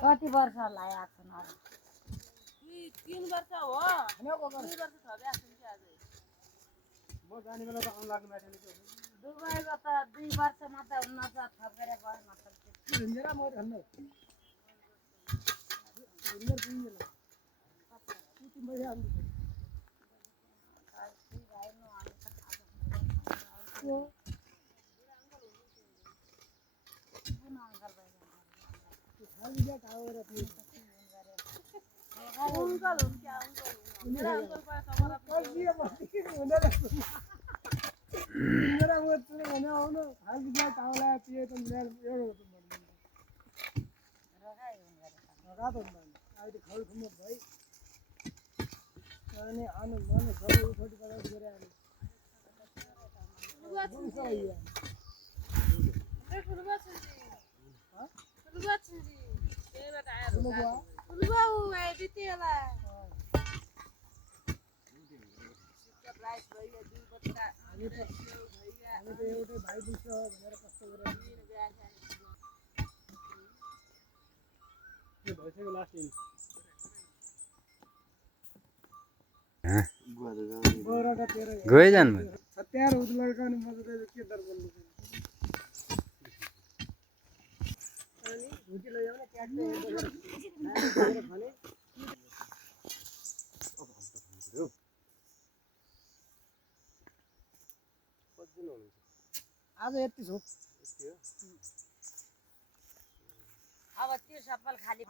कति वर्ष लाएको छ 3 वर्ष हो 2 वर्ष छ बे आछन् कि अझै म जाने बेला त आउन लाग्नु भएको थियो दुबईमा त 2 वर्ष मात्र हुन त थपेर भयो मतलब हिँडेर म भन्नु हिँडेर पुग्दैन कुटी मैले आउँछु खाली क्या टावर अंकल हुन् क्या अंकल मेरा अंकल पर कमरा मेरा वो तुमने भने आउनु खाली क्या टावरला पिए त मेरो एउटा हो रगा त अहिले खल खम भई अनि आनु मन सबै उठोटी गराउँछ गरे आले हामी त एउटै भाइ बुझ्छ भनेर कस्तो गरेर यो भइसक्यो लास्ट इन गोराटा तेरो गए जानु हत्यार उद लड़का ने मजा के डर बोल्नु अनि भुटी लैजाऊ न क्याटले खाने आज यति छ अब त्यो सफल खाली